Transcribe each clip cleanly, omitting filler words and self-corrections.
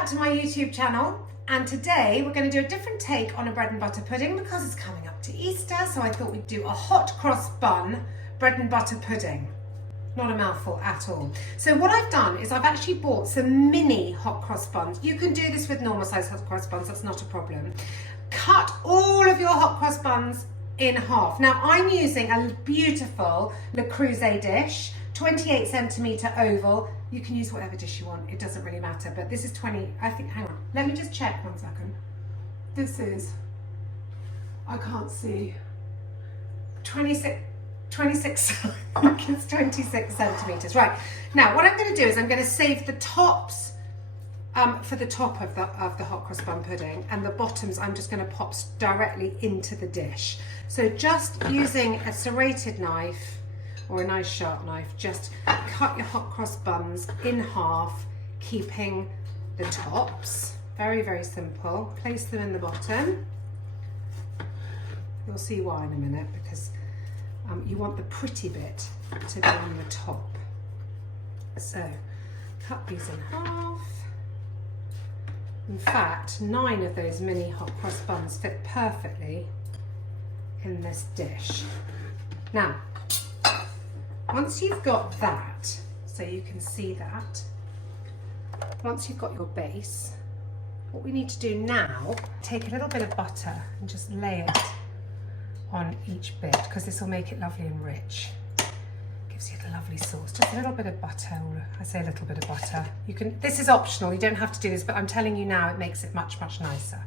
back to my YouTube channel, and today we're going to do a different take on a bread and butter pudding because it's coming up to Easter, so I thought we'd do a hot cross bun bread and butter pudding. Not a mouthful at all. So what I've done is I've actually bought some mini hot cross buns. You can do this with normal size hot cross buns, that's not a problem. Cut all of your hot cross buns in half. Now I'm using a beautiful Le Creuset dish, 28 centimetre oval. You can use whatever dish you want, it doesn't really matter, but this is 20, I think, hang on, let me just check 1 second. This is, I can't see, 26, I think it's 26 centimetres. Right, now what I'm going to do is I'm going to save the tops for the top of the hot cross bun pudding, and the bottoms I'm just going to pop directly into the dish. So just using a serrated knife, or a nice sharp knife, just cut your hot cross buns in half, keeping the tops. Very, very simple. Place them in the bottom. You'll see why in a minute, because you want the pretty bit to be on the top. So, cut these in half. In fact, 9 of those mini hot cross buns fit perfectly in this dish. Now, once you've got that, so you can see that, once you've got your base, what we need to do now, take a little bit of butter and just lay it on each bit, because this will make it lovely and rich. Gives you the lovely sauce. Just a little bit of butter, or I say a little bit of butter. You can, this is optional, you don't have to do this, but I'm telling you now it makes it much, much nicer.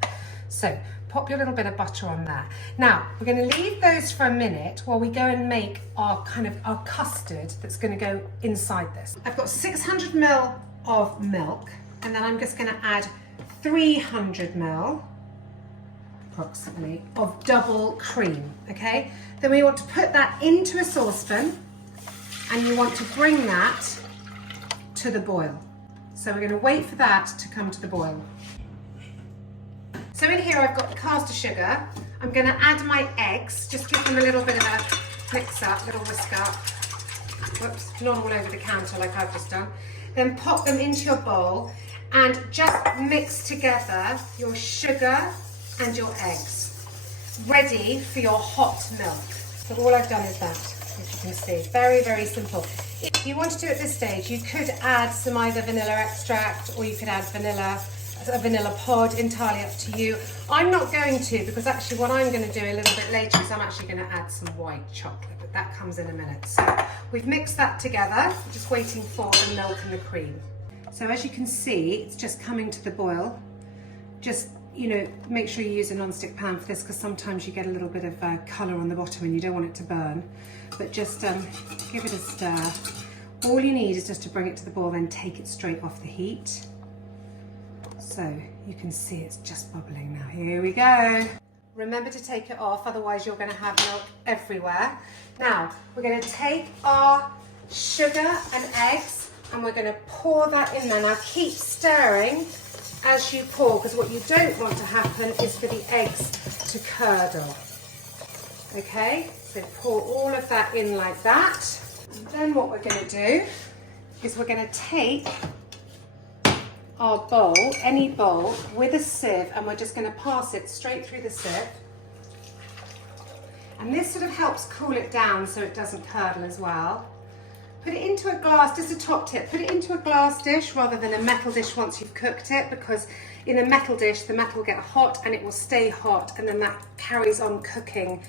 So pop your little bit of butter on there. Now we're going to leave those for a minute while we go and make our our custard that's going to go inside this. I've got 600 ml of milk, and then I'm just going to add 300 ml approximately of double cream. Okay, then we want to put that into a saucepan, and you want to bring that to the boil. So we're going to wait for that to come to the boil. So in here I've got the caster sugar. I'm going to add my eggs, just give them a little bit of a mix up, little whisk up. Whoops, not all over the counter like I've just done. Then pop them into your bowl and just mix together your sugar and your eggs, ready for your hot milk. So all I've done is that, as you can see. Very, very simple. If you want to do it at this stage, you could add some either vanilla extract, or you could add a vanilla pod, entirely up to you. I'm not going to, because actually what I'm going to do a little bit later is I'm actually going to add some white chocolate, but that comes in a minute. So we've mixed that together, just waiting for the milk and the cream. So as you can see, it's just coming to the boil. Just, you know, make sure you use a non-stick pan for this, because sometimes you get a little bit of colour on the bottom and you don't want it to burn. But just give it a stir. All you need is just to bring it to the boil, then take it straight off the heat. So you can see it's just bubbling now. Here we go. Remember to take it off, otherwise you're going to have milk everywhere. Now we're going to take our sugar and eggs, and we're going to pour that in there. Now keep stirring as you pour, because what you don't want to happen is for the eggs to curdle. Okay, so pour all of that in like that. And then what we're going to do is we're going to take our bowl, any bowl, with a sieve, and we're just going to pass it straight through the sieve. And this sort of helps cool it down so it doesn't curdle as well. Put it into a glass, just a top tip, put it into a glass dish rather than a metal dish once you've cooked it, because in a metal dish the metal will get hot and it will stay hot, and then that carries on cooking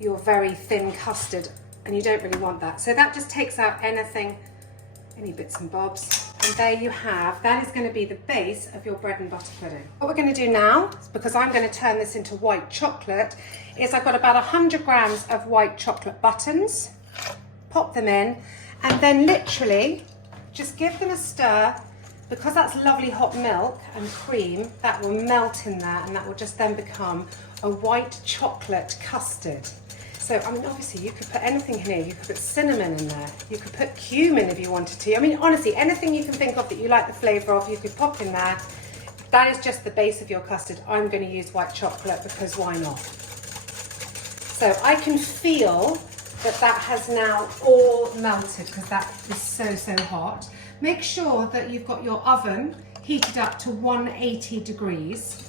your very thin custard, and you don't really want that. So that just takes out any bits and bobs. And there you have, that is going to be the base of your bread and butter pudding. What we're going to do now, because I'm going to turn this into white chocolate, is I've got about 100 grams of white chocolate buttons. Pop them in, and then literally just give them a stir, because that's lovely hot milk and cream. That will melt in there, and that will just then become a white chocolate custard. So, I mean, obviously you could put anything in here. You could put cinnamon in there. You could put cumin if you wanted to. I mean, honestly, anything you can think of that you like the flavour of, you could pop in there. That is just the base of your custard. I'm going to use white chocolate, because why not? So I can feel that has now all melted, because that is so, so hot. Make sure that you've got your oven heated up to 180 degrees.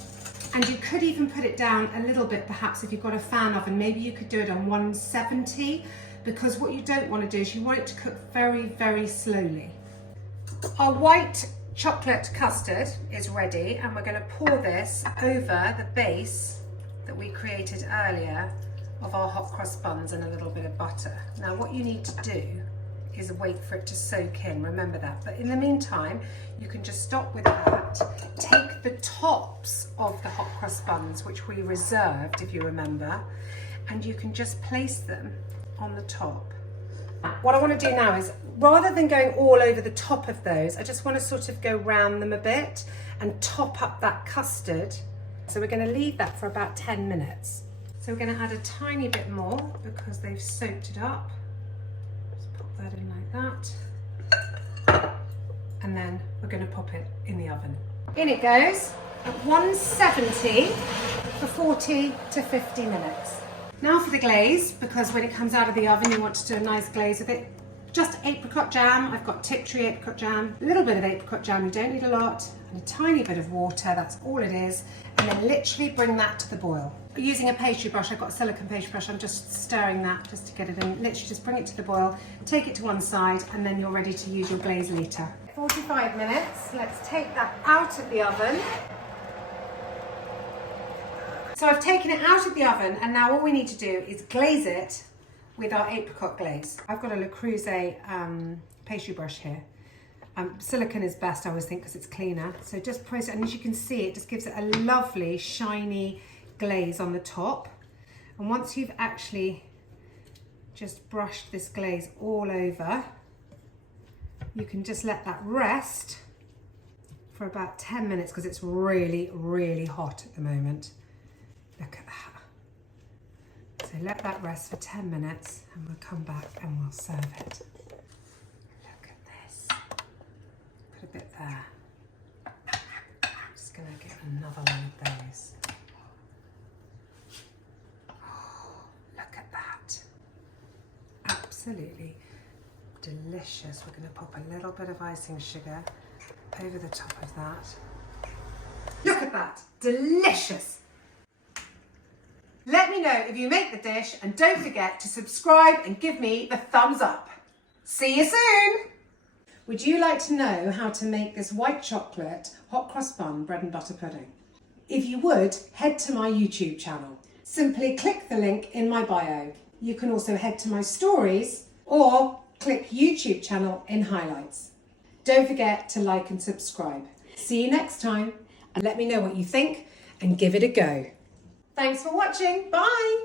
And you could even put it down a little bit, perhaps if you've got a fan oven, maybe you could do it on 170, because what you don't want to do is you want it to cook very, very slowly. Our white chocolate custard is ready, and we're going to pour this over the base that we created earlier of our hot cross buns and a little bit of butter. Now what you need to do is wait for it to soak in, remember that. But in the meantime, you can just stop with that, take the tops of the hot cross buns, which we reserved, if you remember, and you can just place them on the top. What I want to do now is, rather than going all over the top of those, I just want to sort of go round them a bit and top up that custard. So we're going to leave that for about 10 minutes. So we're going to add a tiny bit more because they've soaked it up. Just pop that in like that. And then we're going to pop it in the oven. In it goes at 170 for 40 to 50 minutes. Now for the glaze, because when it comes out of the oven you want to do a nice glaze with it. Just apricot jam. I've got Tiptree apricot jam, a little bit of apricot jam, you don't need a lot, and a tiny bit of water, that's all it is. And then literally bring that to the boil. Using a pastry brush, I've got a silicone pastry brush, I'm just stirring that just to get it in. Literally just bring it to the boil, take it to one side, and then you're ready to use your glaze later. 45 minutes, let's take that out of the oven. So I've taken it out of the oven, and now all we need to do is glaze it with our apricot glaze. I've got a Le Creuset pastry brush here. Silicone is best, I always think, because it's cleaner. So just press it, and as you can see, it just gives it a lovely shiny glaze on the top. And once you've actually just brushed this glaze all over, you can just let that rest for about 10 minutes because it's really, really hot at the moment. Look at that. So let that rest for 10 minutes and we'll come back and we'll serve it. Look at this. Put a bit there. I'm just going to get another one of those. Oh, look at that. Absolutely delicious. We're going to pop a little bit of icing sugar over the top of that. Look at that. Delicious. Let me know if you make the dish, and don't forget to subscribe and give me the thumbs up. See you soon! Would you like to know how to make this white chocolate hot cross bun bread and butter pudding? If you would, head to my YouTube channel. Simply click the link in my bio. You can also head to my stories or click YouTube channel in highlights. Don't forget to like and subscribe. See you next time, and let me know what you think and give it a go. Thanks for watching. Bye.